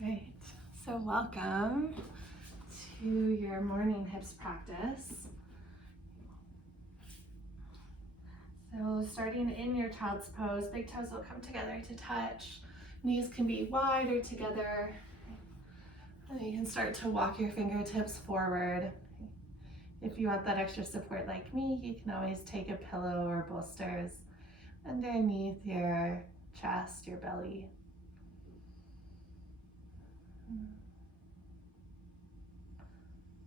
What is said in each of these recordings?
Right, so welcome to your morning hips practice. So starting in your child's pose, big toes will come together to touch. Knees can be wide or together. And you can start to walk your fingertips forward. If you want that extra support like me, you can always take a pillow or bolsters underneath your chest, your belly.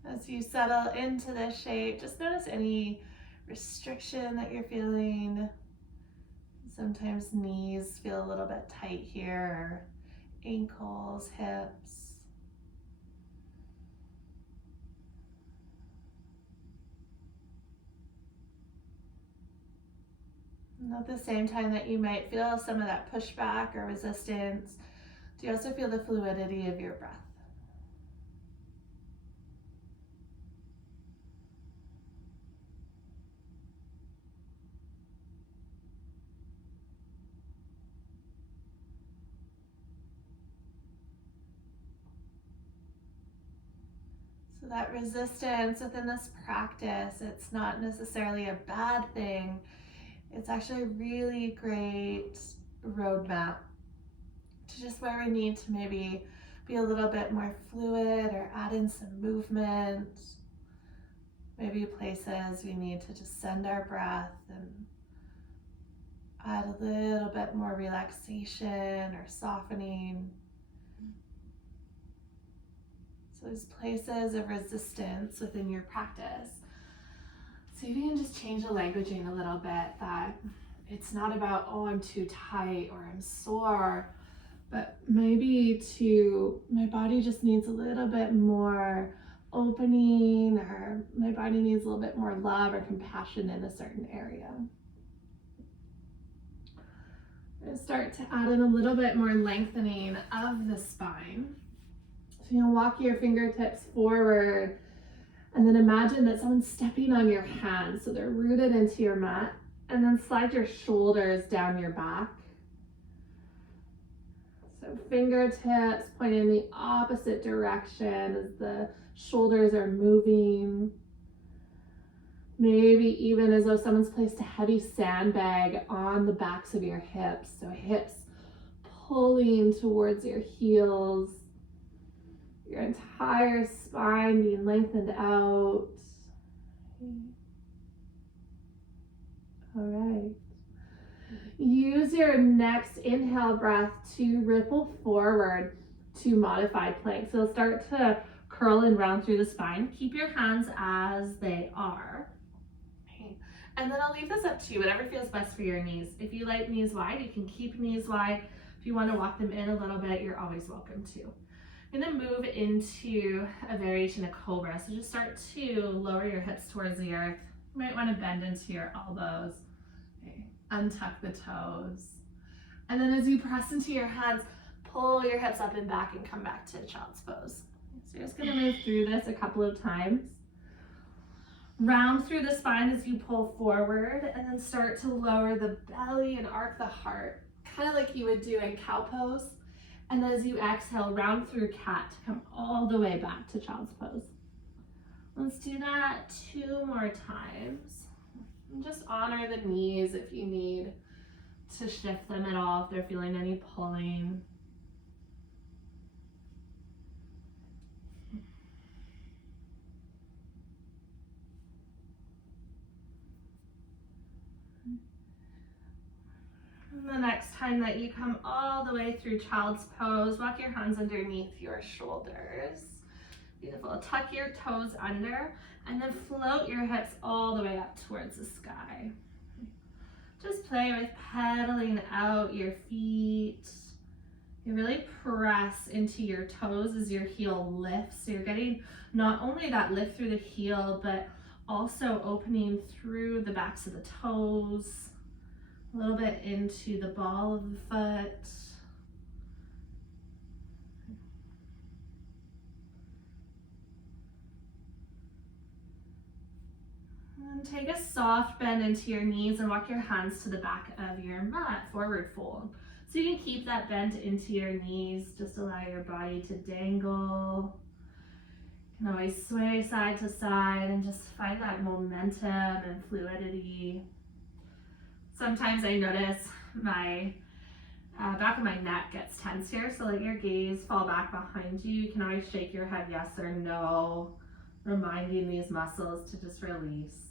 As you settle into this shape, just notice any restriction that you're feeling. Sometimes knees feel a little bit tight here, or ankles, hips. And at the same time that you might feel some of that pushback or resistance, do you also feel the fluidity of your breath? So that resistance within this practice, it's not necessarily a bad thing. It's actually a really great roadmap to just where we need to maybe be a little bit more fluid or add in some movement. Maybe places we need to just send our breath and add a little bit more relaxation or softening. So there's places of resistance within your practice. So if you can just change the languaging a little bit, that it's not about, oh, I'm too tight or I'm sore, but maybe my body just needs a little bit more opening, or my body needs a little bit more love or compassion in a certain area. I'm going to start to add in a little bit more lengthening of the spine. So you'll walk your fingertips forward and then imagine that someone's stepping on your hands, so they're rooted into your mat, and then slide your shoulders down your back. So fingertips point in the opposite direction as the shoulders are moving. Maybe even as though someone's placed a heavy sandbag on the backs of your hips, so hips pulling towards your heels. Your entire spine being lengthened out. All right. Use your next inhale breath to ripple forward to modified plank. So start to curl and round through the spine. Keep your hands as they are. Okay. And then I'll leave this up to you, whatever feels best for your knees. If you like knees wide, you can keep knees wide. If you want to walk them in a little bit, you're always welcome to. I'm going to move into a variation of Cobra. So just start to lower your hips towards the earth. You might want to bend into your elbows. Okay. Untuck the toes. And then as you press into your hands, pull your hips up and back and come back to child's pose. So you're just going to move through this a couple of times. Round through the spine as you pull forward, and then start to lower the belly and arc the heart, kind of like you would do in cow pose. And then as you exhale, round through cat to come all the way back to child's pose. Let's do that 2 more times. And just honor the knees if you need to shift them at all, if they're feeling any pulling. The next time that you come all the way through child's pose, walk your hands underneath your shoulders. Beautiful. Tuck your toes under and then float your hips all the way up towards the sky. Just play with pedaling out your feet. You really press into your toes as your heel lifts. So you're getting not only that lift through the heel, but also opening through the backs of the toes. A little bit into the ball of the foot. And take a soft bend into your knees and walk your hands to the back of your mat, forward fold. So you can keep that bent into your knees, just allow your body to dangle. You can always sway side to side and just find that momentum and fluidity. Sometimes I notice my back of my neck gets tense here, so let your gaze fall back behind you. You can always shake your head yes or no, reminding these muscles to just release.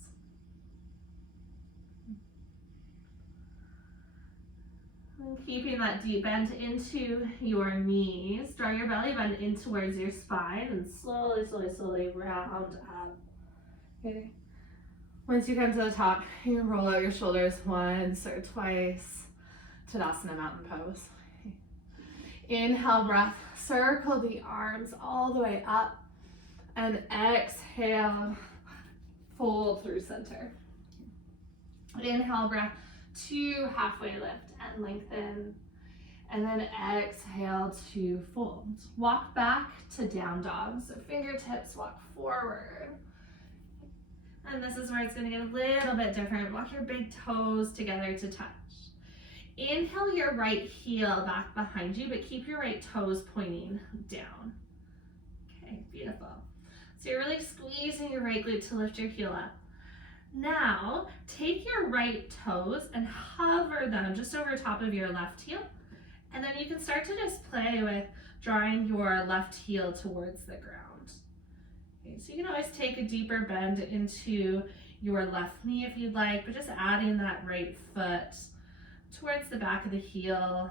And keeping that deep bend into your knees, draw your belly button in towards your spine and slowly, slowly, slowly round up. Okay. Once you come to the top, you can roll out your shoulders once or twice. Tadasana, mountain pose. Okay. Inhale, breath, circle the arms all the way up, and exhale, fold through center. Inhale, breath, to halfway lift and lengthen, and then exhale to fold. Walk back to down dog, so fingertips walk forward. And this is where it's going to get a little bit different. Walk your big toes together to touch. Inhale your right heel back behind you, but keep your right toes pointing down. Okay, beautiful. So you're really squeezing your right glute to lift your heel up. Now, take your right toes and hover them just over top of your left heel. And then you can start to just play with drawing your left heel towards the ground. Okay, so you can always take a deeper bend into your left knee if you'd like, but just adding that right foot towards the back of the heel.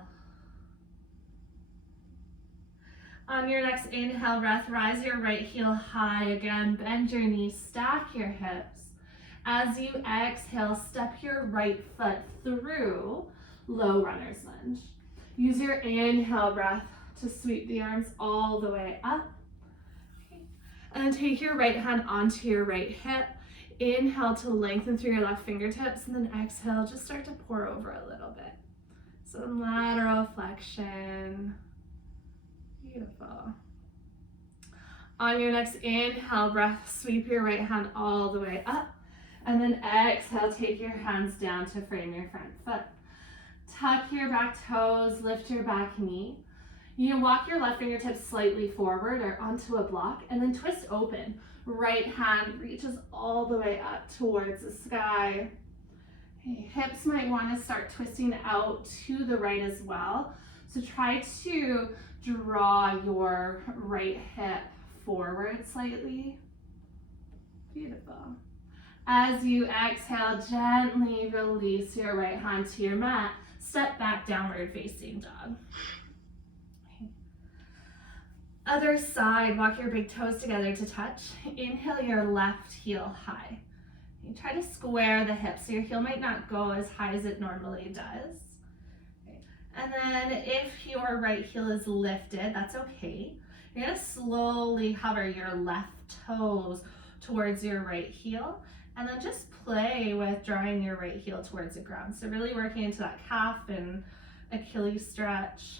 On your next inhale breath, rise your right heel high again, bend your knees, stack your hips. As you exhale, step your right foot through low runner's lunge. Use your inhale breath to sweep the arms all the way up. Okay. And then take your right hand onto your right hip. Inhale to lengthen through your left fingertips, and then exhale, just start to pour over a little bit. So lateral flexion. Beautiful. On your next inhale breath, sweep your right hand all the way up. And then exhale, take your hands down to frame your front foot. Tuck your back toes, lift your back knee. You can walk your left fingertips slightly forward or onto a block, and then twist open. Right hand reaches all the way up towards the sky. Okay, hips might want to start twisting out to the right as well. So try to draw your right hip forward slightly. Beautiful. As you exhale, gently release your right hand to your mat. Step back, downward facing dog. Okay. Other side, walk your big toes together to touch. Inhale your left heel high. You try to square the hips so your heel might not go as high as it normally does. Okay. And then if your right heel is lifted, that's okay. You're gonna slowly hover your left toes towards your right heel. And then just play with drawing your right heel towards the ground. So really working into that calf and Achilles stretch.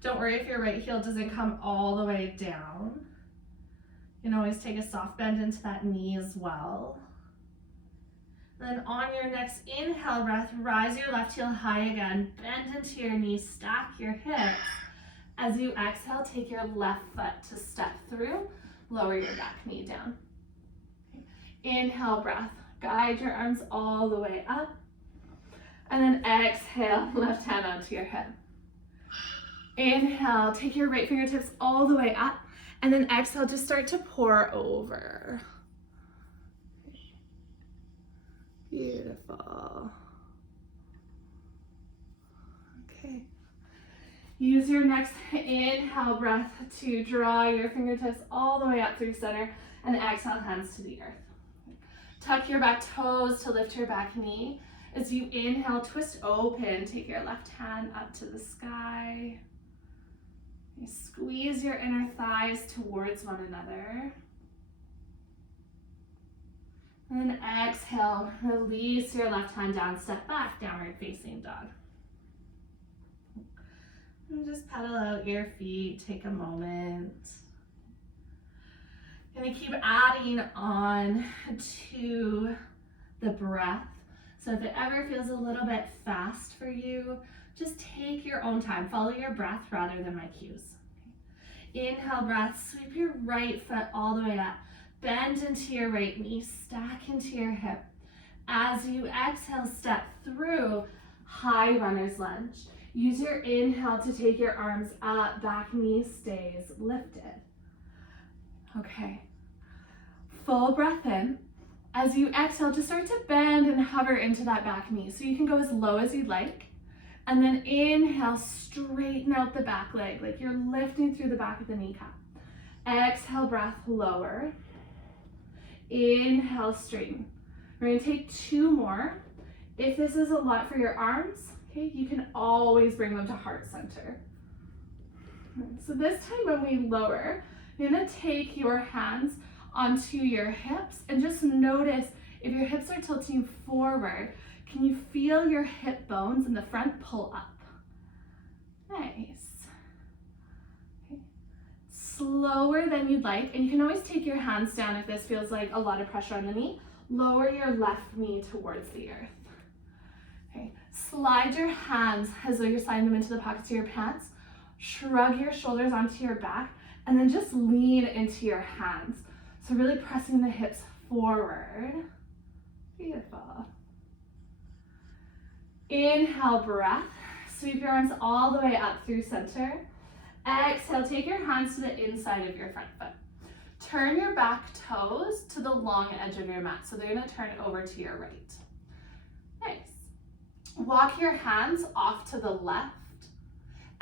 Don't worry if your right heel doesn't come all the way down. You can always take a soft bend into that knee as well. Then on your next inhale breath, rise your left heel high again, bend into your knees, stack your hips. As you exhale, take your left foot to step through, lower your back knee down. Inhale breath, guide your arms all the way up, and then exhale, left hand onto your hip. Inhale, take your right fingertips all the way up, and then exhale, just start to pour over. Beautiful. Okay. Use your next inhale breath to draw your fingertips all the way up through center, and exhale, hands to the earth. Tuck your back toes to lift your back knee. As you inhale, twist open, take your left hand up to the sky. You squeeze your inner thighs towards one another. And then exhale, release your left hand down, step back, downward facing dog. And just pedal out your feet, take a moment. Gonna keep adding on to the breath. So if it ever feels a little bit fast for you, just take your own time. Follow your breath rather than my cues. Inhale, breath, sweep your right foot all the way up. Bend into your right knee, stack into your hip. As you exhale, step through high runner's lunge. Use your inhale to take your arms up, back knee stays lifted. Okay, full breath in. As you exhale, just start to bend and hover into that back knee. So you can go as low as you'd like. And then inhale, straighten out the back leg, like you're lifting through the back of the kneecap. Exhale, breath, lower. Inhale, straighten. We're gonna take 2 more. If this is a lot for your arms, okay, you can always bring them to heart center. So this time when we lower, you're gonna take your hands onto your hips and just notice if your hips are tilting forward, can you feel your hip bones in the front pull up? Nice. Okay. Slower than you'd like, and you can always take your hands down if this feels like a lot of pressure on the knee. Lower your left knee towards the earth. Okay. Slide your hands as though you're sliding them into the pockets of your pants. Shrug your shoulders onto your back, and then just lean into your hands. So really pressing the hips forward. Beautiful. Inhale, breath. Sweep your arms all the way up through center. Exhale, take your hands to the inside of your front foot. Turn your back toes to the long edge of your mat. So they're gonna turn over to your right. Nice. Walk your hands off to the left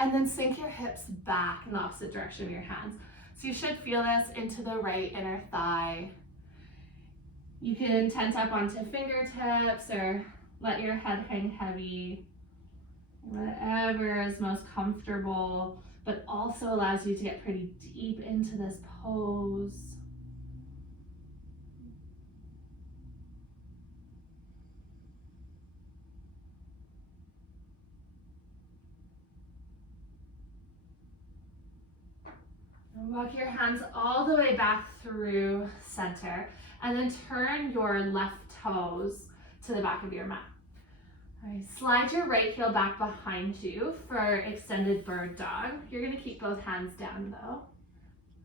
and then sink your hips back in the opposite direction of your hands. So you should feel this into the right inner thigh. You can tent up onto fingertips or let your head hang heavy, whatever is most comfortable, but also allows you to get pretty deep into this pose. Walk your hands all the way back through center and then turn your left toes to the back of your mat. All right, slide your right heel back behind you for extended bird dog. You're gonna keep both hands down though.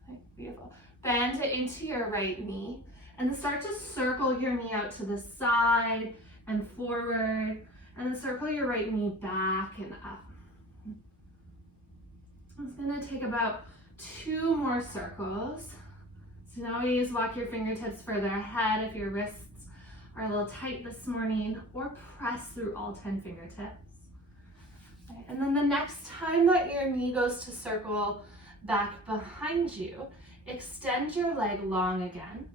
Okay, beautiful. Bend it into your right knee and then start to circle your knee out to the side and forward, and then circle your right knee back and up. It's gonna take about 2 more circles. So now always walk your fingertips further ahead if your wrists are a little tight this morning, or press through all 10 fingertips. Okay, and then the next time that your knee goes to circle back behind you, extend your leg long again.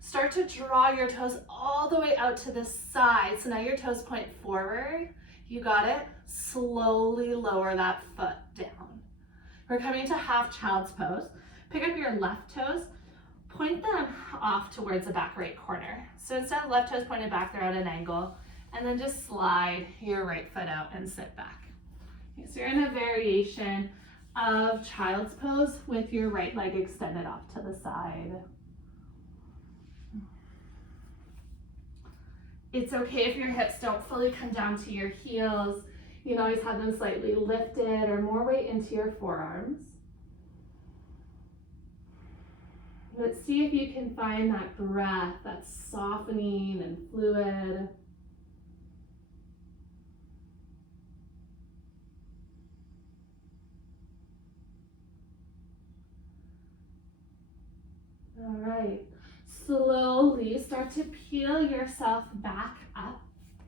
Start to draw your toes all the way out to the side. So now your toes point forward. You got it? Slowly lower that foot down. We're coming to half child's pose. Pick up your left toes, point them off towards the back right corner. So instead of left toes pointed back, they're at an angle, and then just slide your right foot out and sit back. Okay, so you're in a variation of child's pose with your right leg extended off to the side. It's okay if your hips don't fully come down to your heels. You can always have them slightly lifted or more weight into your forearms. But see if you can find that breath that's softening and fluid. All right, slowly start to peel yourself back up.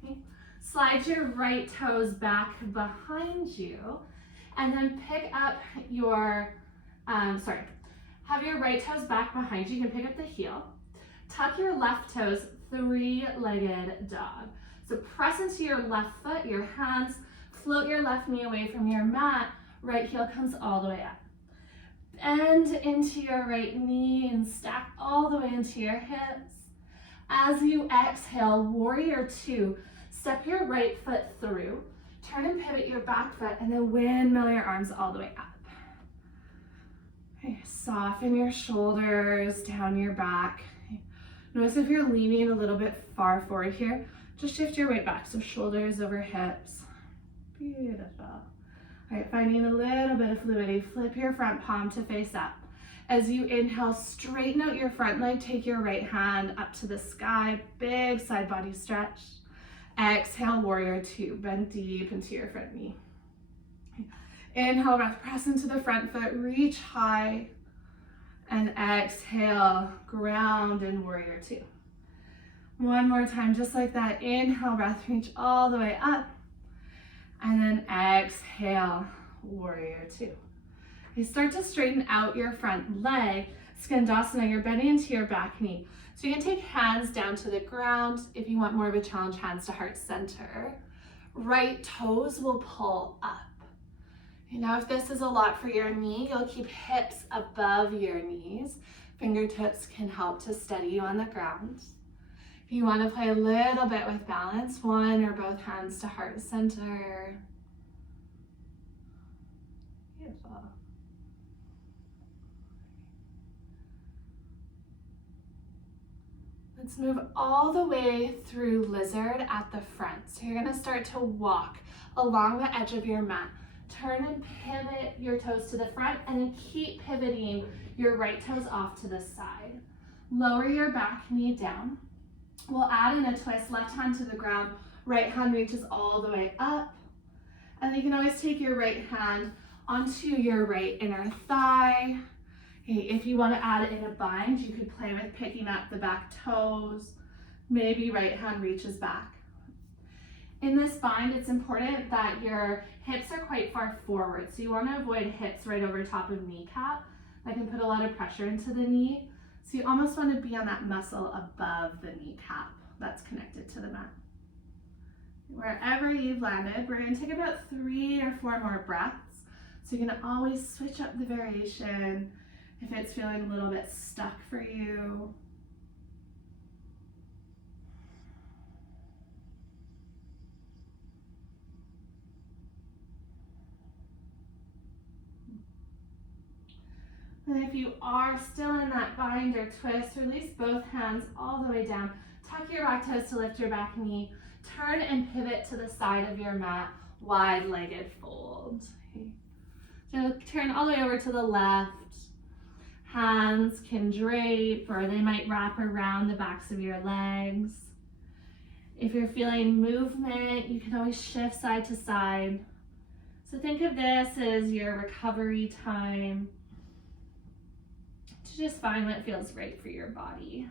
Okay. Slide your right toes back behind you, and then pick up your, have your right toes back behind you. You can pick up the heel. Tuck your left toes, 3-legged dog. So press into your left foot, your hands, float your left knee away from your mat, right heel comes all the way up. Bend into your right knee and stack all the way into your hips. As you exhale, warrior 2, step your right foot through, turn and pivot your back foot, and then windmill your arms all the way up. Okay, soften your shoulders, down your back. Notice if you're leaning a little bit far forward here, Just shift your weight back, so shoulders over hips. Beautiful. All right, finding a little bit of fluidity. Flip your front palm to face up. As you inhale, straighten out your front leg. Take your right hand up to the sky. Big side body stretch. Exhale, warrior two. Bend deep into your front knee. Inhale, breath, press into the front foot. Reach high. And exhale, ground and warrior two. One more time, just like that. Inhale, breath, reach all the way up. And then exhale, warrior two. You start to straighten out your front leg. Gandasana, you're bending into your back knee. So you can take hands down to the ground. If you want more of a challenge, hands to heart center. Right toes will pull up. Now if this is a lot for your knee, you'll keep hips above your knees. Fingertips can help to steady you on the ground. If you want to play a little bit with balance, one or both hands to heart center. Beautiful. Let's move all the way through lizard at the front. So you're going to start to walk along the edge of your mat. Turn and pivot your toes to the front and then keep pivoting your right toes off to the side. Lower your back knee down. We'll add in a twist, left hand to the ground, right hand reaches all the way up. And you can always take your right hand onto your right inner thigh. Okay, if you want to add in a bind, you could play with picking up the back toes. Maybe right hand reaches back. In this bind, it's important that your hips are quite far forward. So you want to avoid hips right over top of kneecap. That can put a lot of pressure into the knee. So you almost want to be on that muscle above the kneecap that's connected to the mat. Wherever you've landed, we're going to take about 3 or 4 more breaths. So you can always switch up the variation if it's feeling a little bit stuck for you. And if you are still in that bind or twist, release both hands all the way down. Tuck your back toes to lift your back knee. Turn and pivot to the side of your mat, wide-legged fold. Okay. So turn all the way over to the left. Hands can drape or they might wrap around the backs of your legs. If you're feeling movement, you can always shift side to side. So think of this as your recovery time to just find what feels right for your body.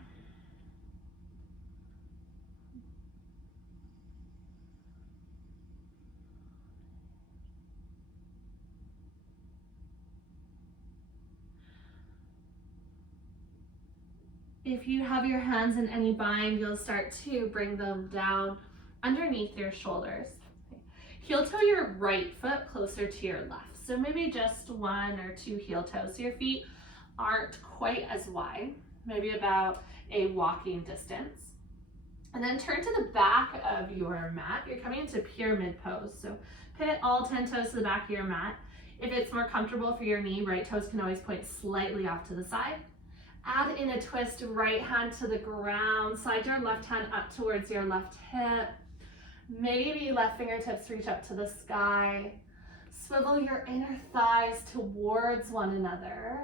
If you have your hands in any bind, you'll start to bring them down underneath your shoulders. Heel toe your right foot closer to your left. So maybe just 1 or 2 heel toes. So your feet aren't quite as wide, maybe about a walking distance. And then turn to the back of your mat. You're coming into pyramid pose. So pivot all 10 toes to the back of your mat. If it's more comfortable for your knee, right toes can always point slightly off to the side. Add in a twist, right hand to the ground. Slide your left hand up towards your left hip. Maybe left fingertips reach up to the sky. Swivel your inner thighs towards one another.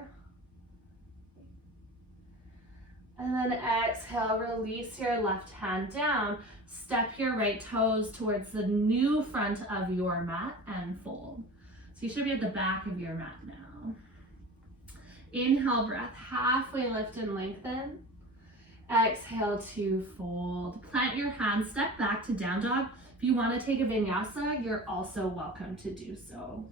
And then exhale, release your left hand down. Step your right toes towards the new front of your mat and fold. So you should be at the back of your mat now. Inhale, breath, halfway lift and lengthen. Exhale to fold. Plant your hands, step back to down dog. If you want to take a vinyasa, you're also welcome to do so.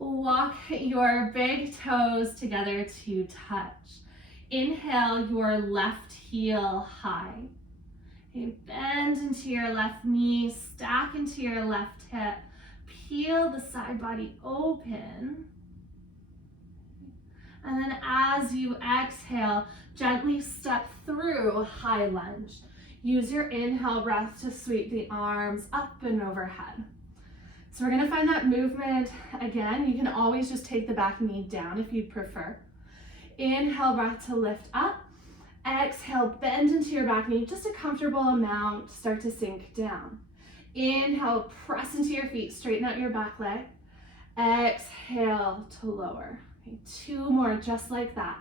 Walk your big toes together to touch. Inhale your left heel high. Okay, bend into your left knee, stack into your left hip. Peel the side body open. And then as you exhale, gently step through high lunge. Use your inhale breath to sweep the arms up and overhead. So we're gonna find that movement again. You can always just take the back knee down if you prefer. Inhale, breath to lift up. Exhale, bend into your back knee, just a comfortable amount, start to sink down. Inhale, press into your feet, straighten out your back leg. Exhale to lower. Okay, 2 more, just like that.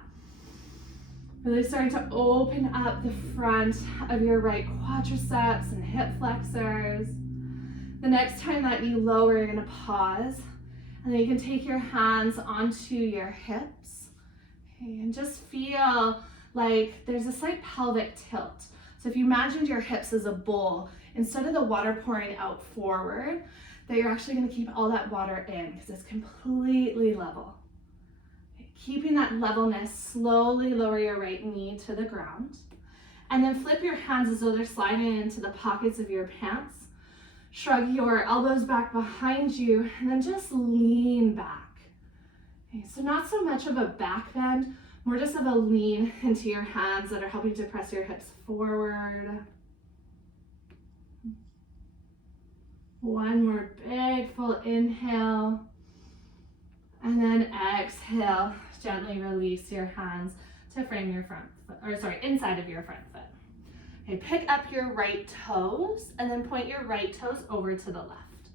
Really starting to open up the front of your right quadriceps and hip flexors. The next time that you lower, you're gonna pause, and then you can take your hands onto your hips. Okay, and just feel like there's a slight pelvic tilt. So if you imagined your hips as a bowl, instead of the water pouring out forward, that you're actually gonna keep all that water in because it's completely level. Okay, keeping that levelness, slowly lower your right knee to the ground. And then flip your hands as though they're sliding into the pockets of your pants. Shrug your elbows back behind you and then just lean back. Okay, so not so much of a back bend, more just of a lean into your hands that are helping to press your hips forward. One more big full inhale. And then exhale, gently release your hands to frame your front foot, inside of your front foot. Okay, pick up your right toes and then point your right toes over to the left.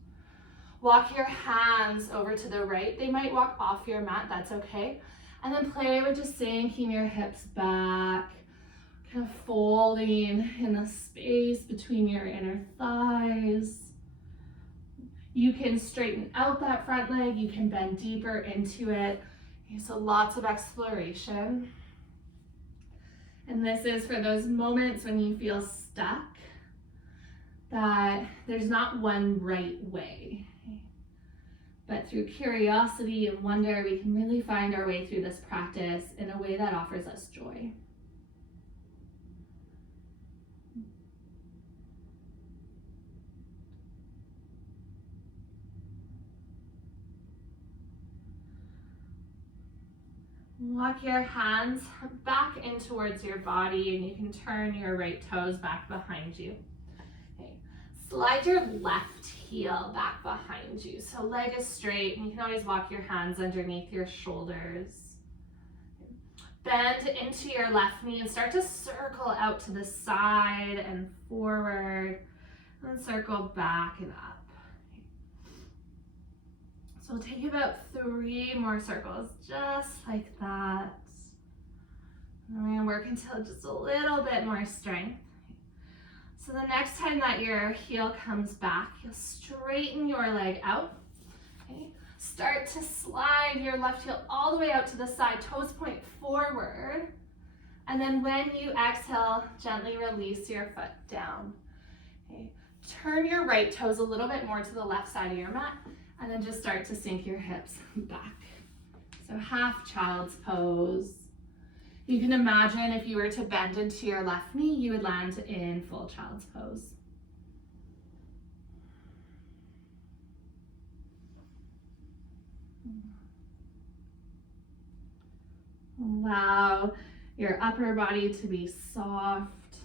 Walk your hands over to the right. They might walk off your mat, that's okay. And then play with just sinking your hips back, kind of folding in the space between your inner thighs. You can straighten out that front leg, you can bend deeper into it. Okay, so lots of exploration. And this is for those moments when you feel stuck, that there's not one right way. But through curiosity and wonder, we can really find our way through this practice in a way that offers us joy. Walk your hands back in towards your body, and you can turn your right toes back behind you. Okay. Slide your left heel back behind you. So leg is straight, and you can always walk your hands underneath your shoulders. Bend into your left knee and start to circle out to the side and forward, and then circle back and up. So we'll take about 3 more circles, just like that. And we're gonna work until just a little bit more strength. So the next time that your heel comes back, you'll straighten your leg out. Okay? Start to slide your left heel all the way out to the side, toes point forward. And then when you exhale, gently release your foot down. Okay? Turn your right toes a little bit more to the left side of your mat. And then just start to sink your hips back. So half child's pose. You can imagine if you were to bend into your left knee, you would land in full child's pose. Allow your upper body to be soft,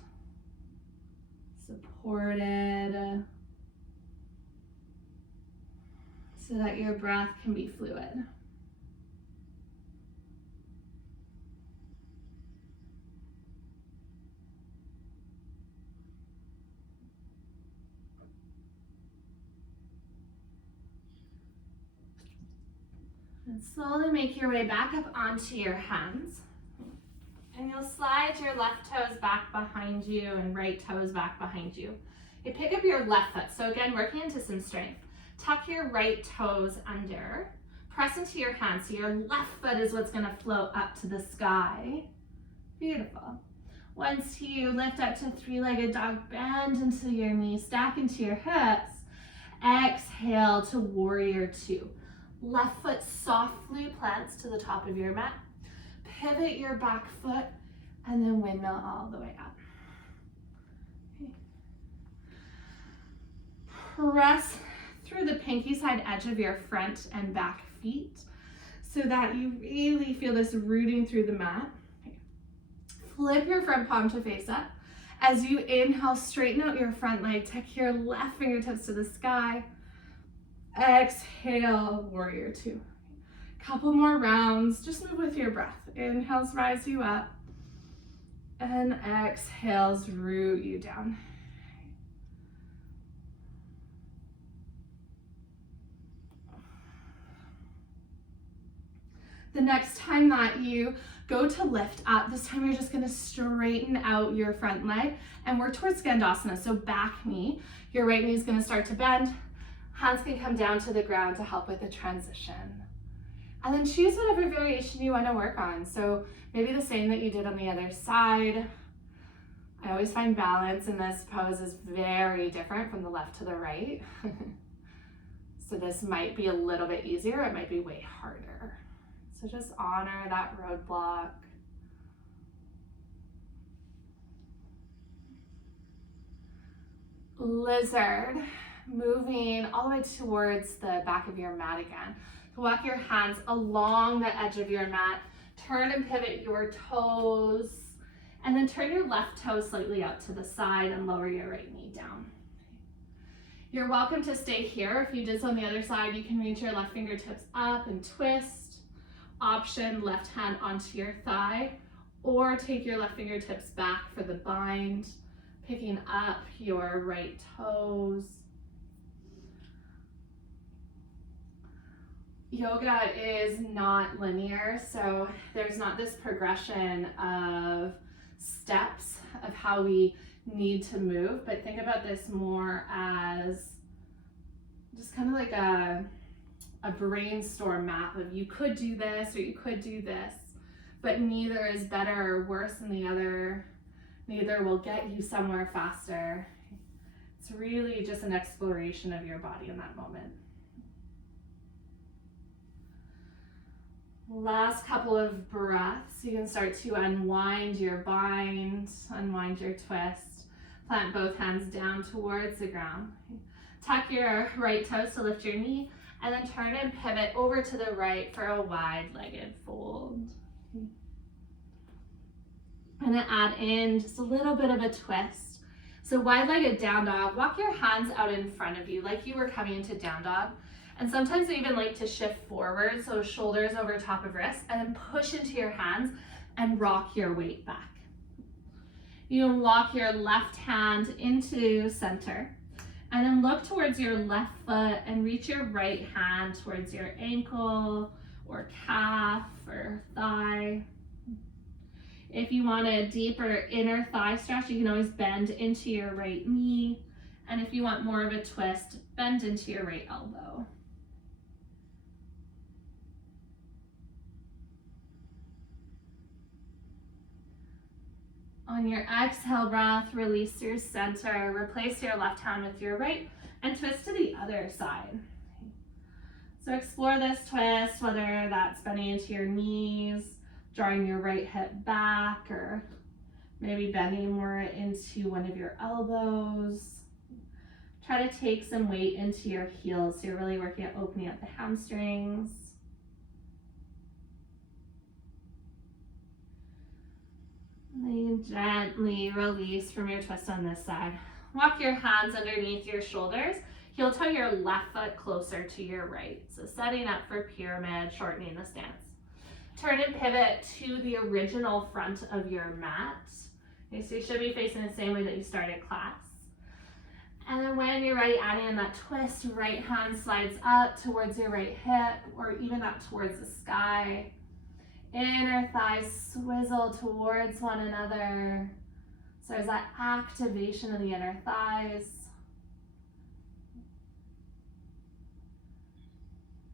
supported, so that your breath can be fluid. And slowly make your way back up onto your hands. And you'll slide your left toes back behind you and right toes back behind you. You pick up your left foot. So again, working into some strength. Tuck your right toes under, press into your hands. So your left foot is what's gonna float up to the sky. Beautiful. Once you lift up to 3-legged dog, bend into your knees, stack into your hips. Exhale to warrior 2. Left foot softly plants to the top of your mat. Pivot your back foot and then windmill all the way up. Okay. Press through the pinky side edge of your front and back feet so that you really feel this rooting through the mat. Okay. Flip your front palm to face up. As you inhale, straighten out your front leg, tuck your left fingertips to the sky. Exhale, warrior 2. Couple more rounds. Just move with your breath. Inhales rise you up, and exhales root you down. The next time that you go to lift up, this time you're just gonna straighten out your front leg and work towards Gandasana. So back knee, your right knee is gonna start to bend. Hands can come down to the ground to help with the transition. And then choose whatever variation you wanna work on. So maybe the same that you did on the other side. I always find balance in this pose is very different from the left to the right. So this might be a little bit easier, it might be way harder. So just honor that roadblock. Lizard, moving all the way towards the back of your mat again. So walk your hands along the edge of your mat, turn and pivot your toes, and then turn your left toe slightly out to the side and lower your right knee down. You're welcome to stay here. If you did so on the other side, you can reach your left fingertips up and twist. Option, left hand onto your thigh, or take your left fingertips back for the bind, picking up your right toes. Yoga is not linear, so there's not this progression of steps of how we need to move, but think about this more as just kind of like a brainstorm map of you could do this or you could do this, but neither is better or worse than the other. Neither will get you somewhere faster. It's really just an exploration of your body in that moment. Last couple of breaths. You can start to unwind your bind, unwind your twist. Plant both hands down towards the ground. Tuck your right toes to lift your knee, and then turn and pivot over to the right for a wide-legged fold. And then add in just a little bit of a twist. So wide-legged down dog, walk your hands out in front of you like you were coming into down dog. And sometimes I even like to shift forward, so shoulders over top of wrists, and then push into your hands and rock your weight back. You can walk your left hand into center, and then look towards your left foot and reach your right hand towards your ankle or calf or thigh. If you want a deeper inner thigh stretch, you can always bend into your right knee. And if you want more of a twist, bend into your right elbow. On your exhale breath, release your center, replace your left hand with your right, and twist to the other side. So explore this twist, whether that's bending into your knees, drawing your right hip back, or maybe bending more into one of your elbows. Try to take some weight into your heels, so you're really working at opening up the hamstrings. Then gently release from your twist on this side. Walk your hands underneath your shoulders. Heel toe your left foot closer to your right. So setting up for pyramid, shortening the stance. Turn and pivot to the original front of your mat. Okay, so you should be facing the same way that you started class. And then when you're ready, adding in that twist, right hand slides up towards your right hip or even up towards the sky. Inner thighs swizzle towards one another. So there's that activation of the inner thighs.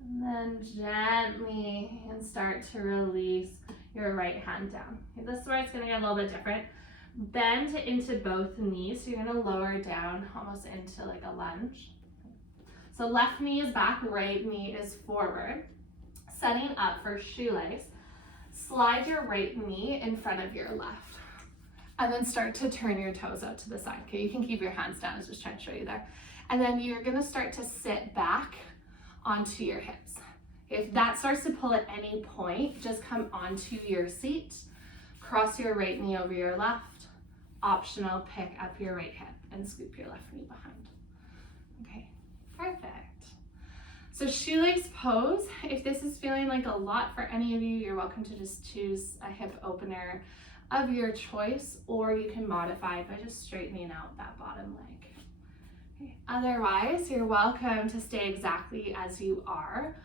And then gently you can start to release your right hand down. Okay, this is where it's going to get a little bit different. Bend into both knees. So you're going to lower down almost into like a lunge. So left knee is back, right knee is forward. Setting up for shoelace. Slide your right knee in front of your left. And then start to turn your toes out to the side. Okay, you can keep your hands down. I was just trying to show you there. And then you're going to start to sit back onto your hips. If that starts to pull at any point, just come onto your seat. Cross your right knee over your left. Optional, pick up your right hip and scoop your left knee behind. Okay, perfect. So shoelace pose, if this is feeling like a lot for any of you, you're welcome to just choose a hip opener of your choice, or you can modify it by just straightening out that bottom leg. Okay. Otherwise, you're welcome to stay exactly as you are,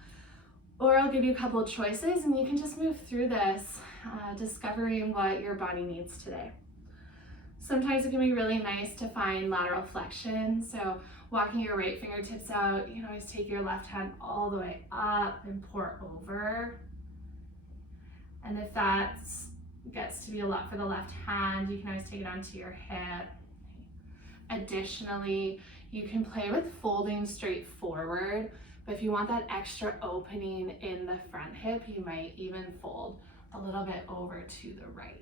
or I'll give you a couple of choices and you can just move through this, discovering what your body needs today. Sometimes it can be really nice to find lateral flexion, so walking your right fingertips out, you can always take your left hand all the way up and pour over. And if that gets to be a lot for the left hand, you can always take it onto your hip. Additionally, you can play with folding straight forward, but if you want that extra opening in the front hip, you might even fold a little bit over to the right.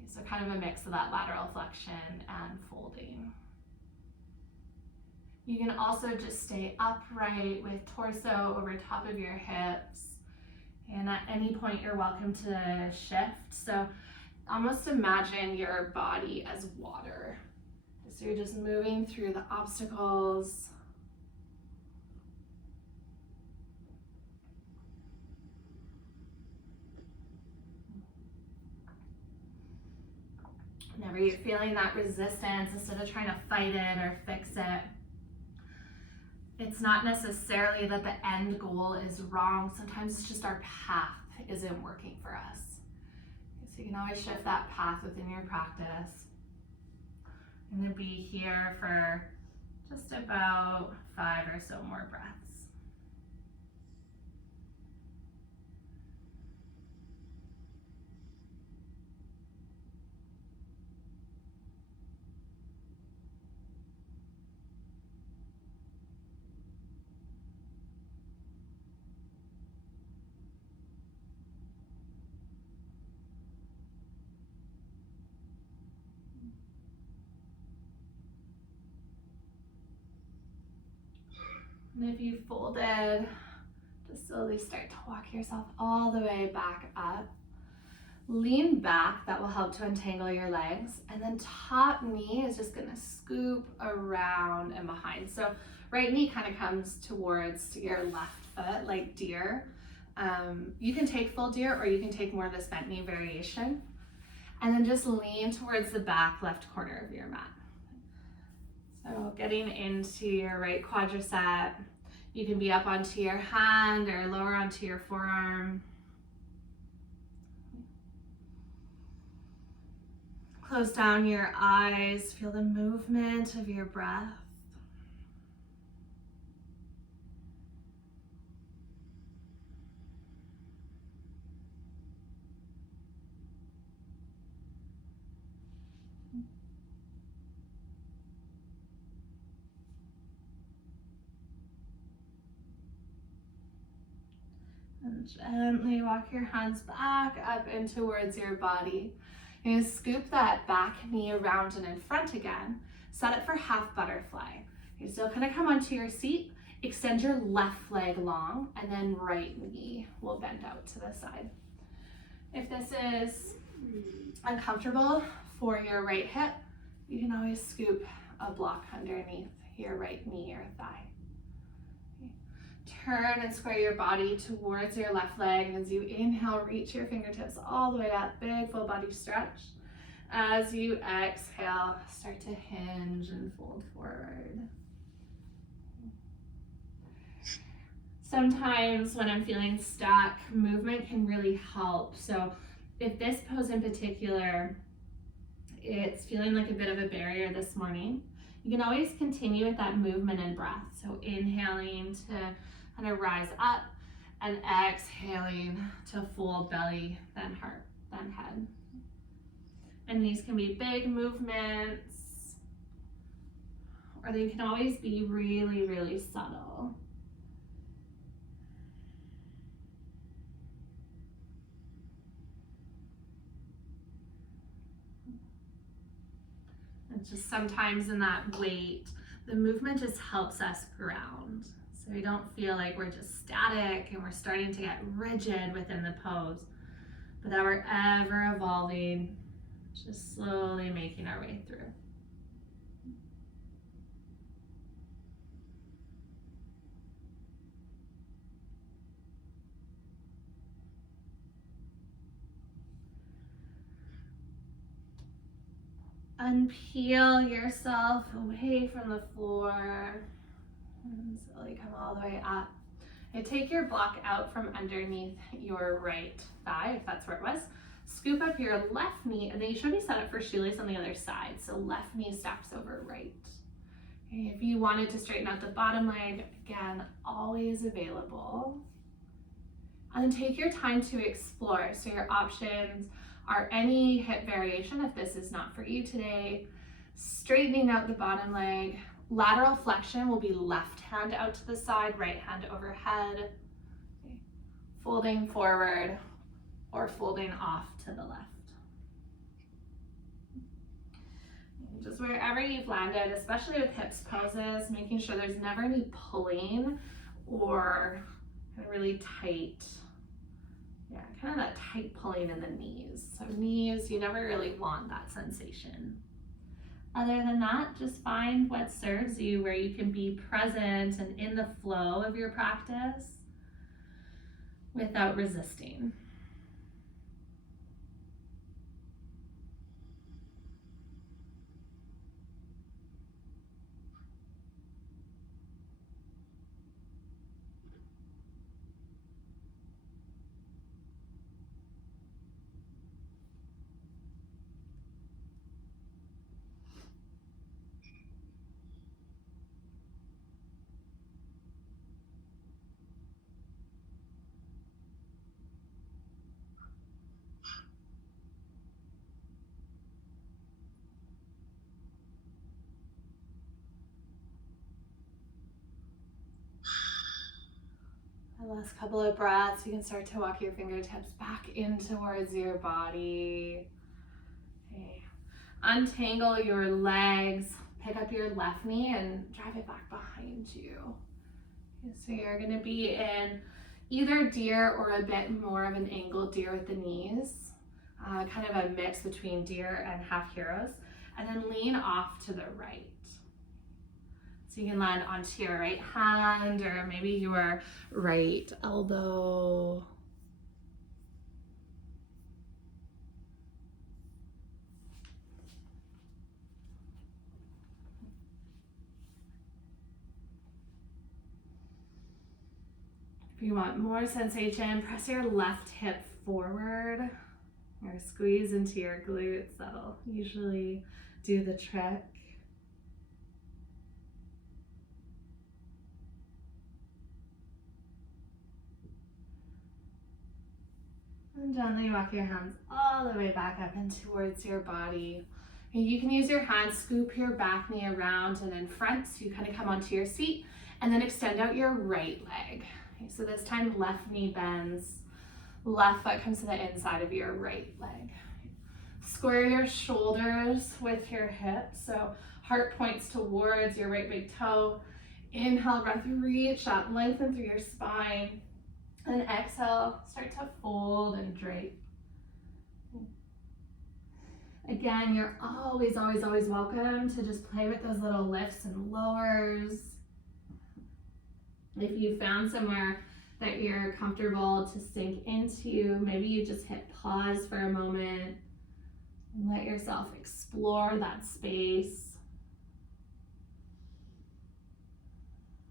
Okay, so kind of a mix of that lateral flexion and folding. You can also just stay upright with torso over top of your hips. And at any point, you're welcome to shift. So almost imagine your body as water. So you're just moving through the obstacles. Whenever you're feeling that resistance, instead of trying to fight it or fix it, it's not necessarily that the end goal is wrong. Sometimes it's just our path isn't working for us. So you can always shift that path within your practice. I'm going to be here for just about 5 or so more breaths. And if you folded, just slowly start to walk yourself all the way back up. Lean back, that will help to untangle your legs. And then top knee is just gonna scoop around and behind. So right knee kind of comes towards your left foot, like deer. You can take full deer, or you can take more of this bent knee variation. And then just lean towards the back left corner of your mat. So getting into your right quadricep, you can be up onto your hand or lower onto your forearm. Close down your eyes, feel the movement of your breath. And gently walk your hands back up and towards your body. You're going to scoop that back knee around and in front again. Set it for half butterfly. You're still going to come onto your seat, extend your left leg long, and then right knee will bend out to the side. If this is uncomfortable for your right hip, you can always scoop a block underneath your right knee or thigh. Turn and square your body towards your left leg. As you inhale, reach your fingertips all the way up, big full body stretch. As you exhale, start to hinge and fold forward. Sometimes when I'm feeling stuck, movement can really help. So if this pose in particular, it's feeling like a bit of a barrier this morning, you can always continue with that movement and breath. So inhaling to kind of rise up and exhaling to fold belly, then heart, then head. And these can be big movements, or they can always be really, really subtle. And just sometimes in that weight, the movement just helps us ground. So we don't feel like we're just static and we're starting to get rigid within the pose, but that we're ever evolving, just slowly making our way through. And Unpeel yourself away from the floor and slowly come all the way up. And take your block out from underneath your right thigh, if that's where it was. Scoop up your left knee, and then you should be set up for shoelace on the other side. So left knee stacks over right. Okay, if you wanted to straighten out the bottom leg, again, always available. And then take your time to explore. So your options are any hip variation if this is not for you today. Straightening out the bottom leg. Lateral flexion will be left hand out to the side, right hand overhead. Okay. Folding forward or folding off to the left. Just wherever you've landed, especially with hips poses, making sure there's never any pulling or really tight, kind of that tight pulling in the knees. So knees, you never really want that sensation. Other than that, just find what serves you, where you can be present and in the flow of your practice without resisting. Last couple of breaths, you can start to walk your fingertips back in towards your body. Okay. Untangle your legs, pick up your left knee and drive it back behind you. Okay, so you're gonna be in either deer or a bit more of an angled deer with the knees, kind of a mix between deer and half heroes, and then lean off to the right. So you can land onto your right hand or maybe your right elbow. If you want more sensation, press your left hip forward or squeeze into your glutes. That'll usually do the trick. And gently walk your hands all the way back up and towards your body. And you can use your hands, scoop your back knee around and in front, so you kind of come onto your seat, and then extend out your right leg. Okay, so this time left knee bends, left foot comes to the inside of your right leg. Square your shoulders with your hips, so heart points towards your right big toe. Inhale, breath, reach up, lengthen through your spine. And exhale, start to fold and drape. Again, you're always, always, always welcome to just play with those little lifts and lowers. If you found somewhere that you're comfortable to sink into, maybe you just hit pause for a moment and let yourself explore that space.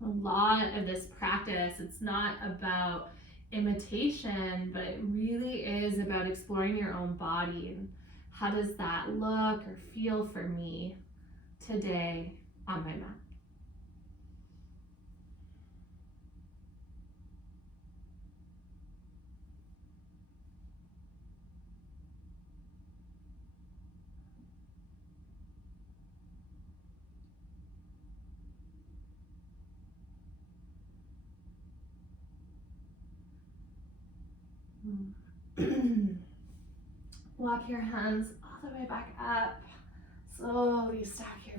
A lot of this practice, it's not about imitation, but it really is about exploring your own body and how does that look or feel for me today on my mat. Walk your hands all the way back up. Slowly stack your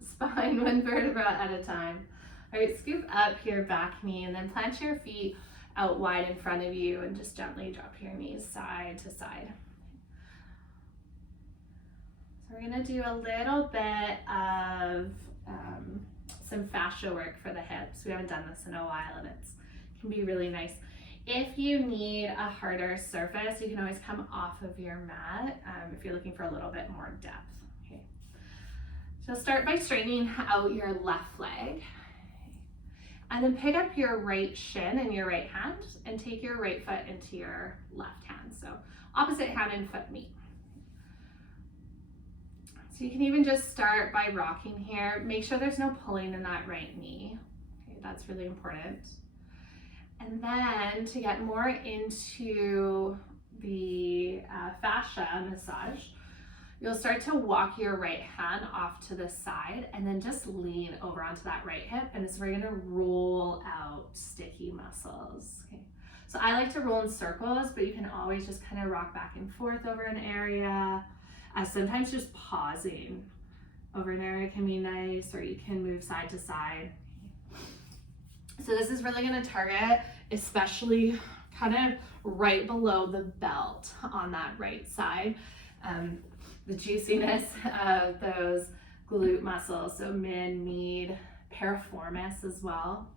spine one vertebra at a time. All right, scoop up your back knee and then plant your feet out wide in front of you and just gently drop your knees side to side. So we're gonna do a little bit of some fascia work for the hips. We haven't done this in a while and it can be really nice. If you need a harder surface, you can always come off of your mat if you're looking for a little bit more depth. Okay. So start by straightening out your left leg. And then pick up your right shin in your right hand and take your right foot into your left hand. So opposite hand and foot meet. So you can even just start by rocking here. Make sure there's no pulling in that right knee. Okay, that's really important. And then to get more into the fascia massage, you'll start to walk your right hand off to the side and then just lean over onto that right hip. And this is where you're gonna roll out sticky muscles. Okay. So I like to roll in circles, but you can always just kind of rock back and forth over an area. Sometimes just pausing over an area can be nice, or you can move side to side. So this is really gonna target, especially kind of right below the belt on that right side. The juiciness of those glute muscles, so mid, med, piriformis as well.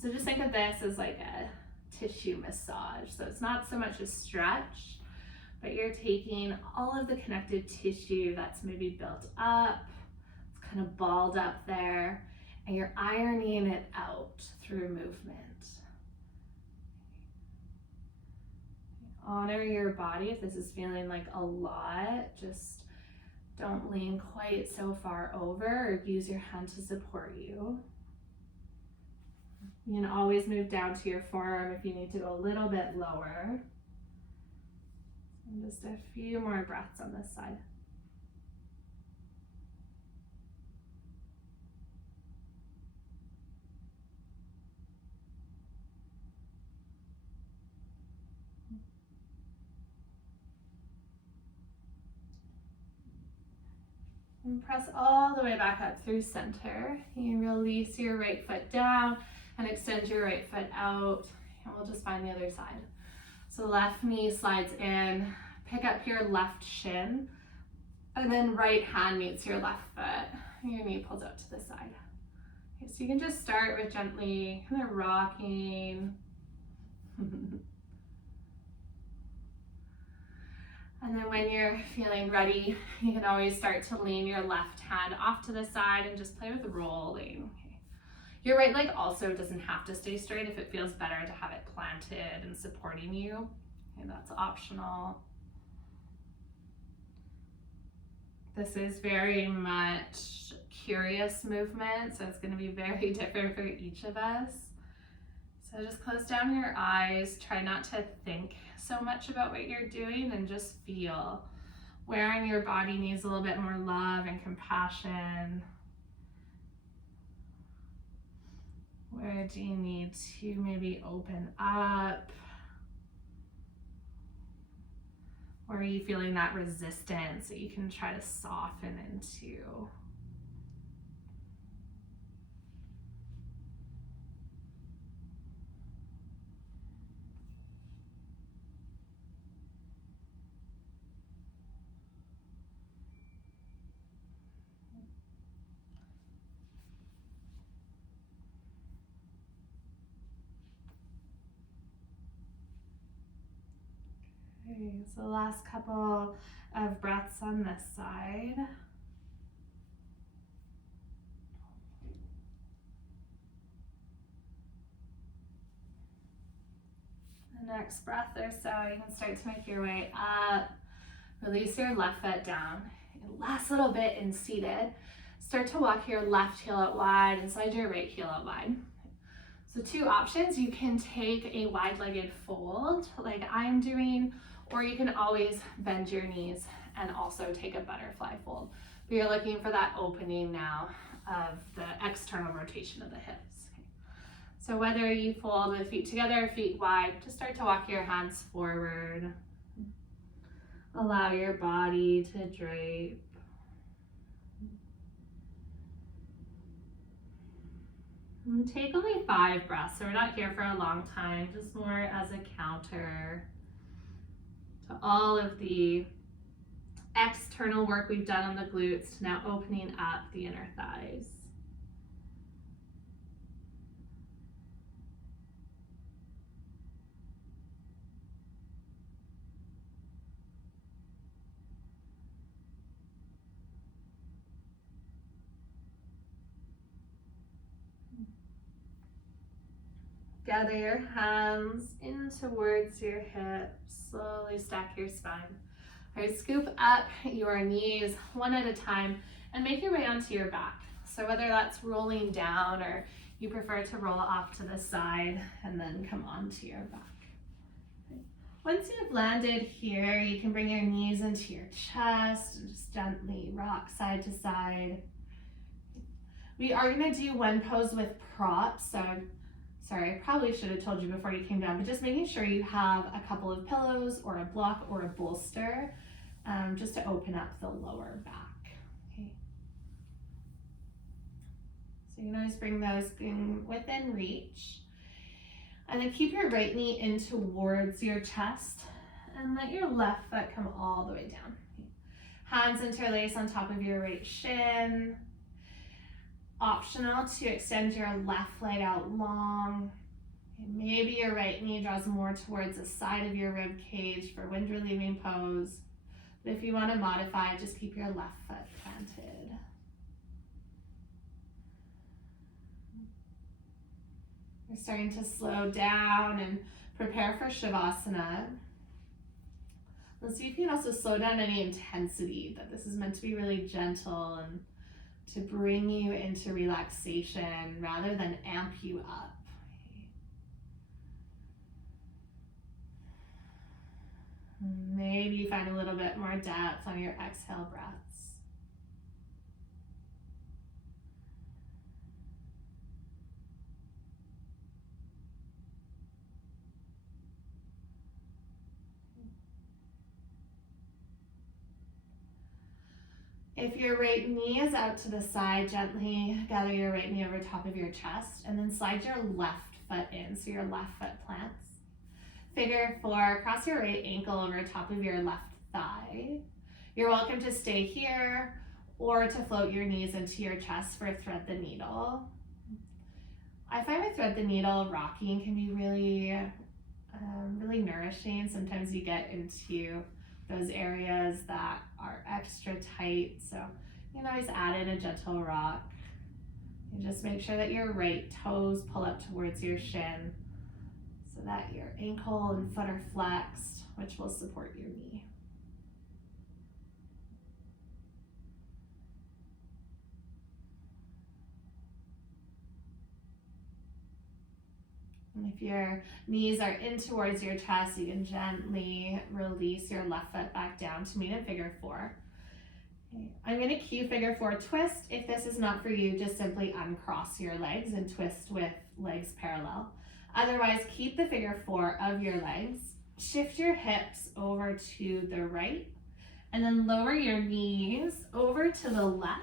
So just think of this as like a tissue massage. So it's not so much a stretch, but you're taking all of the connective tissue that's maybe built up, it's kind of balled up there, and you're ironing it out through movement. Honor your body. If this is feeling like a lot, just don't lean quite so far over, or use your hand to support you. You can always move down to your forearm if you need to go a little bit lower. And just a few more breaths on this side. And press all the way back up through center. You release your right foot down and extend your right foot out. And we'll just find the other side. So left knee slides in, pick up your left shin, and then right hand meets your left foot. And your knee pulls out to the side. Okay, so you can just start with gently kind of rocking. And then when you're feeling ready, you can always start to lean your left hand off to the side and just play with rolling. Okay. Your right leg also doesn't have to stay straight if it feels better to have it planted and supporting you. Okay, that's optional. This is very much curious movement, so it's going to be very different for each of us. So just close down your eyes, try not to think so much about what you're doing, and just feel where in your body needs a little bit more love and compassion. Where do you need to maybe open up? Where are you feeling that resistance that you can try to soften into? Okay, so last couple of breaths on this side. The next breath or so, you can start to make your way up. Release your left foot down. Last little bit in seated. Start to walk your left heel out wide and slide your right heel out wide. So two options, you can take a wide-legged fold like I'm doing, or you can always bend your knees and also take a butterfly fold. But you're looking for that opening now of the external rotation of the hips. Okay. So whether you fold with feet together, feet wide, just start to walk your hands forward. Allow your body to drape. And take only 5 breaths, so we're not here for a long time, just more as a counter to all of the external work we've done on the glutes to now opening up the inner thighs. Gather your hands in towards your hips. Slowly stack your spine. All right, scoop up your knees one at a time and make your way onto your back. So whether that's rolling down or you prefer to roll off to the side and then come onto your back. Once you've landed here, you can bring your knees into your chest and just gently rock side to side. We are going to do one pose with props. So, sorry, I probably should have told you before you came down, but just making sure you have a couple of pillows or a block or a bolster just to open up the lower back. Okay. So you can always bring those within reach. And then keep your right knee in towards your chest and let your left foot come all the way down. Hands interlace on top of your right shin. Optional to extend your left leg out long. Maybe your right knee draws more towards the side of your rib cage for wind relieving pose. But if you want to modify, just keep your left foot planted. We're starting to slow down and prepare for Shavasana. Let's see if you can also slow down any intensity, that this is meant to be really gentle and to bring you into relaxation rather than amp you up. Maybe you find a little bit more depth on your exhale breaths. If your right knee is out to the side, gently gather your right knee over top of your chest and then slide your left foot in, so your left foot plants. Figure 4, cross your right ankle over top of your left thigh. You're welcome to stay here or to float your knees into your chest for thread the needle. I find with thread the needle, rocking can be really nourishing. Sometimes you get into those areas that are extra tight, so you can always add in a gentle rock. And just make sure that your right toes pull up towards your shin so that your ankle and foot are flexed, which will support your knee. And if your knees are in towards your chest, you can gently release your left foot back down to meet in figure 4. Okay. I'm going to cue figure 4 twist. If this is not for you, just simply uncross your legs and twist with legs parallel. Otherwise, keep the figure 4 of your legs. Shift your hips over to the right and then lower your knees over to the left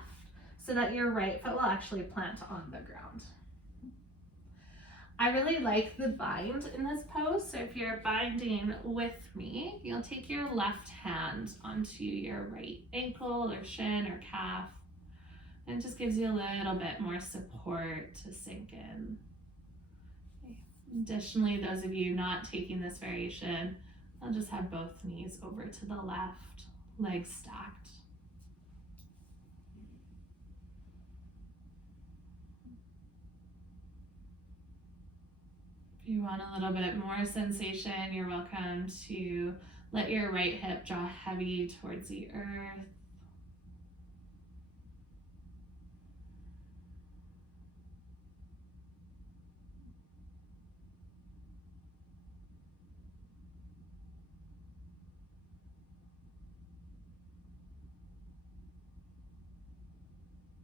so that your right foot will actually plant on the ground. I really like the bind in this pose, so if you're binding with me, you'll take your left hand onto your right ankle or shin or calf, and it just gives you a little bit more support to sink in. Additionally, those of you not taking this variation, I'll just have both knees over to the left, legs stacked. If you want a little bit more sensation, you're welcome to let your right hip draw heavy towards the earth.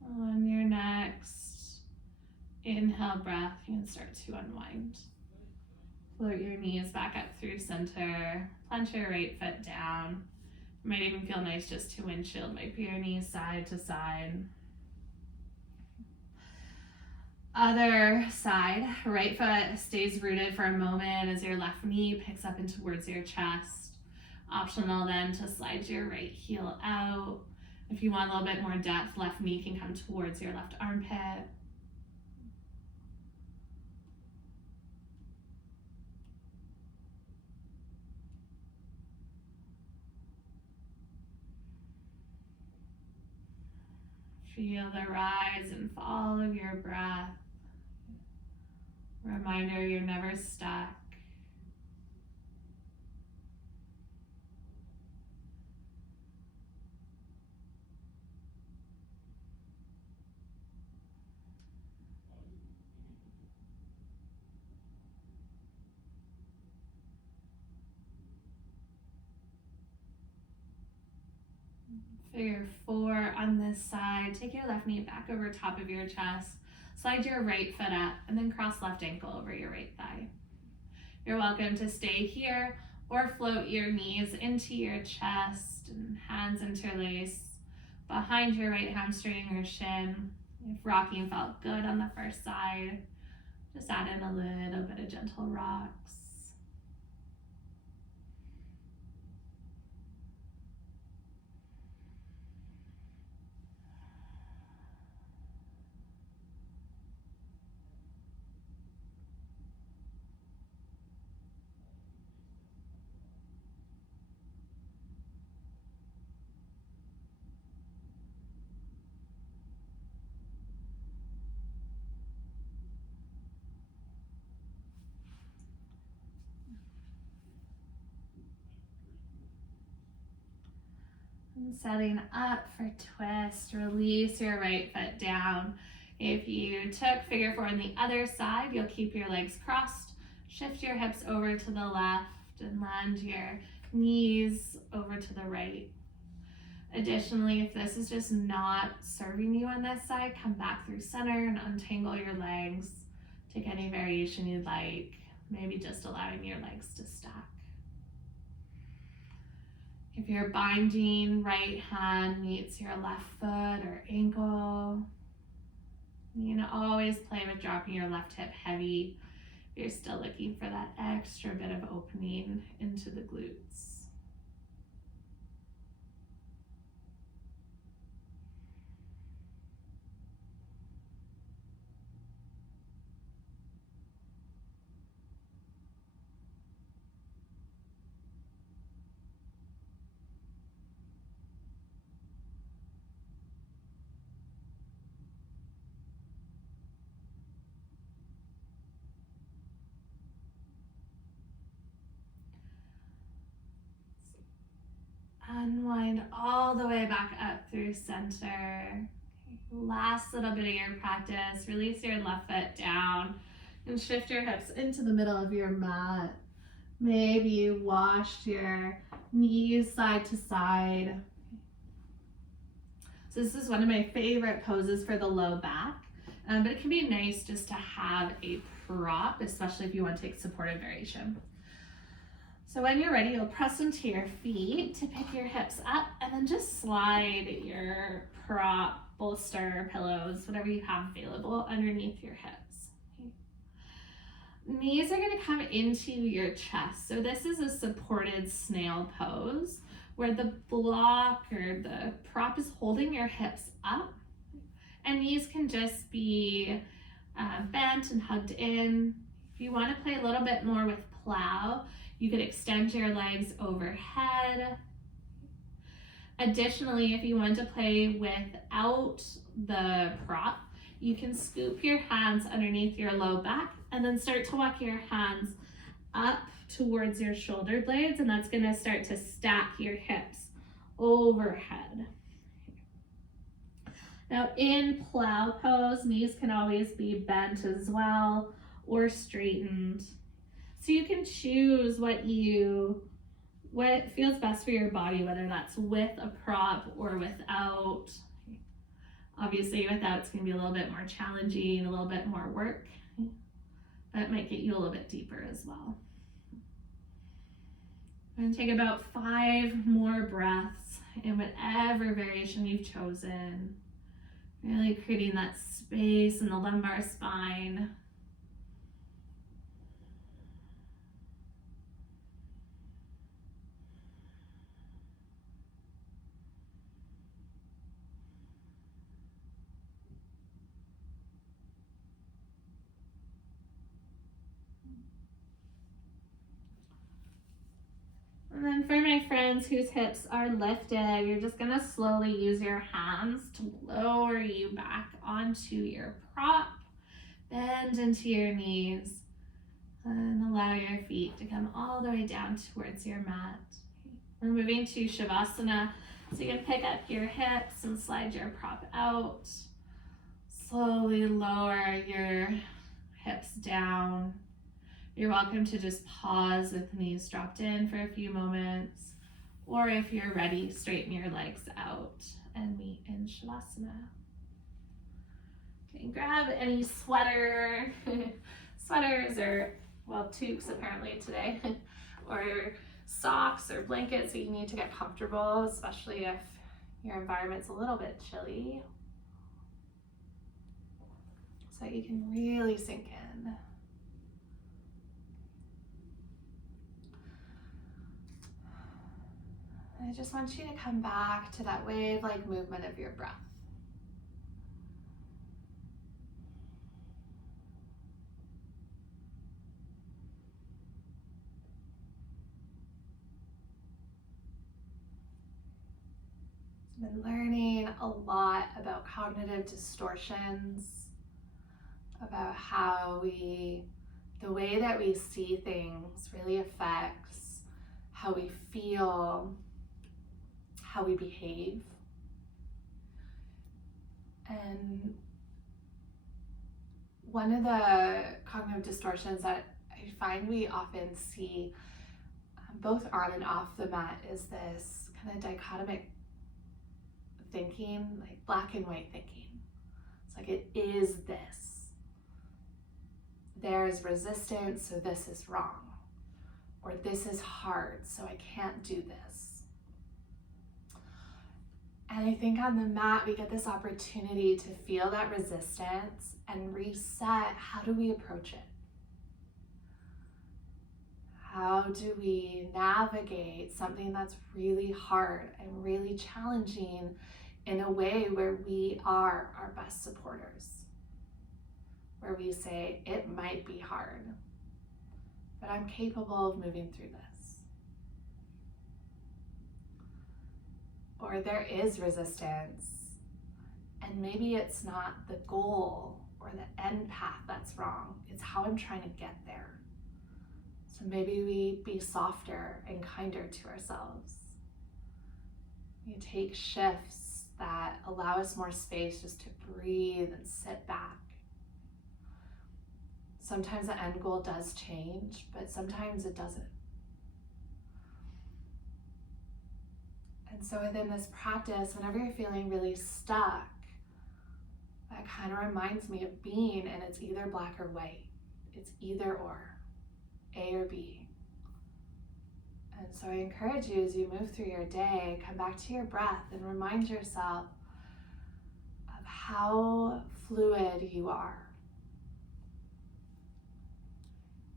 On your next inhale breath, you can start to unwind. Float your knees back up through center. Plant your right foot down. It might even feel nice just to windshield wipe your knees side to side. Other side, right foot stays rooted for a moment as your left knee picks up in towards your chest. Optional then to slide your right heel out. If you want a little bit more depth, left knee can come towards your left armpit. Feel the rise and fall of your breath. Reminder, you're never stuck. Figure 4 on this side. Take your left knee back over top of your chest. Slide your right foot up and then cross left ankle over your right thigh. You're welcome to stay here or float your knees into your chest and hands interlace behind your right hamstring or shin. If rocking felt good on the first side, just add in a little bit of gentle rocks. And setting up for twist, release your right foot down. If you took figure 4 on the other side, you'll keep your legs crossed, shift your hips over to the left and land your knees over to the right. Additionally, if this is just not serving you on this side, come back through center and untangle your legs. Take any variation you'd like, maybe just allowing your legs to stack. If you're binding, right hand meets your left foot or ankle. You can always play with dropping your left hip heavy if you're still looking for that extra bit of opening into the glutes. Unwind all the way back up through center. Last little bit of your practice. Release your left foot down and shift your hips into the middle of your mat. Maybe you washed your knees side to side. So this is one of my favorite poses for the low back, but it can be nice just to have a prop, especially if you want to take supported variation. So when you're ready, you'll press into your feet to pick your hips up and then just slide your prop, bolster, pillows, whatever you have available underneath your hips. Okay. Knees are going to come into your chest. So this is a supported snail pose where the block or the prop is holding your hips up, and knees can just be bent and hugged in. If you want to play a little bit more with plow, you could extend your legs overhead. Additionally, if you want to play without the prop, you can scoop your hands underneath your low back and then start to walk your hands up towards your shoulder blades, and that's going to start to stack your hips overhead. Now in plow pose, knees can always be bent as well or straightened. So you can choose what feels best for your body, whether that's with a prop or without. Obviously without, it's going to be a little bit more challenging, a little bit more work, but it might get you a little bit deeper as well. I'm going to take about 5 more breaths in whatever variation you've chosen. Really creating that space in the lumbar spine. And then for my friends whose hips are lifted, you're just gonna slowly use your hands to lower you back onto your prop. Bend into your knees and allow your feet to come all the way down towards your mat. We're moving to Shavasana, so you can pick up your hips and slide your prop out. Slowly lower your hips down. You're welcome to just pause with knees dropped in for a few moments, or if you're ready, straighten your legs out and meet in Shavasana. Okay, grab any sweaters or, well, toques apparently today, or socks or blankets that you need to get comfortable, especially if your environment's a little bit chilly, so you can really sink in. I just want you to come back to that wave-like movement of your breath. I've been learning a lot about cognitive distortions, about how the way that we see things really affects how we feel, how we behave. And one of the cognitive distortions that I find we often see both on and off the mat is this kind of dichotomic thinking, like black and white thinking. It's like it is this. There's resistance, so this is wrong. Or this is hard, so I can't do this. And I think on the mat, we get this opportunity to feel that resistance and reset. How do we approach it? How do we navigate something that's really hard and really challenging in a way where we are our best supporters? Where we say, it might be hard, but I'm capable of moving through this. Or there is resistance, and maybe it's not the goal or the end path that's wrong, it's how I'm trying to get there. So maybe we be softer and kinder to ourselves. We take shifts that allow us more space just to breathe and sit back. Sometimes the end goal does change, but sometimes it doesn't. And so within this practice, whenever you're feeling really stuck, that kind of reminds me of being, and it's either black or white. It's either or, A or B. And so I encourage you as you move through your day, come back to your breath and remind yourself of how fluid you are.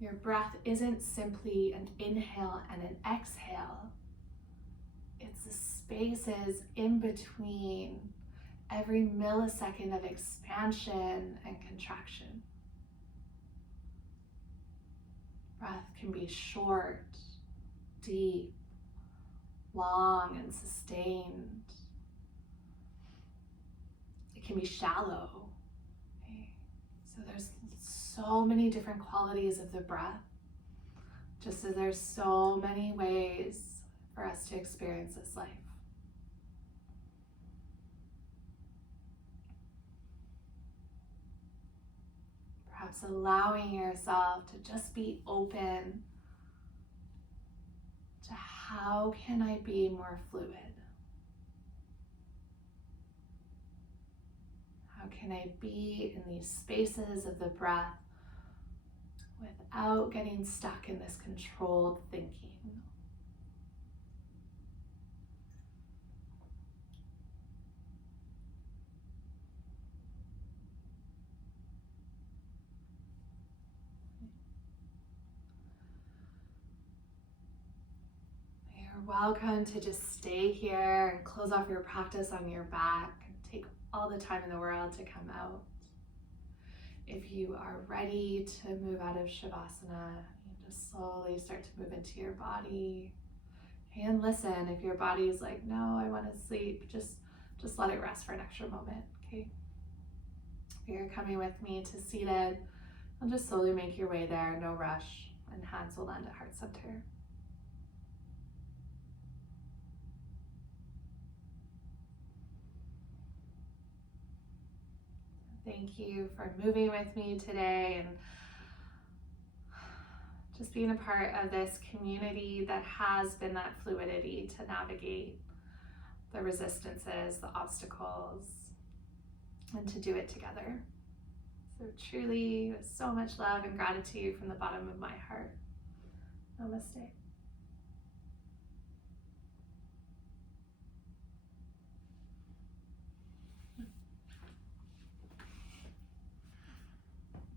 Your breath isn't simply an inhale and an exhale. It's the spaces in between every millisecond of expansion and contraction. Breath can be short, deep, long, and sustained. It can be shallow. Okay? So there's so many different qualities of the breath, just as there's so many ways for us to experience this life. Perhaps allowing yourself to just be open to how can I be more fluid? How can I be in these spaces of the breath without getting stuck in this controlled thinking? You're welcome to just stay here and close off your practice on your back and take all the time in the world to come out. If you are ready to move out of Shavasana, you just slowly start to move into your body. And listen, if your body's like, no, I want to sleep, just let it rest for an extra moment, okay? If you're coming with me to seated, you'll just slowly make your way there, no rush, and hands will land at heart center. Thank you for moving with me today and just being a part of this community that has been that fluidity to navigate the resistances, the obstacles, and to do it together. So truly, so much love and gratitude from the bottom of my heart. Namaste.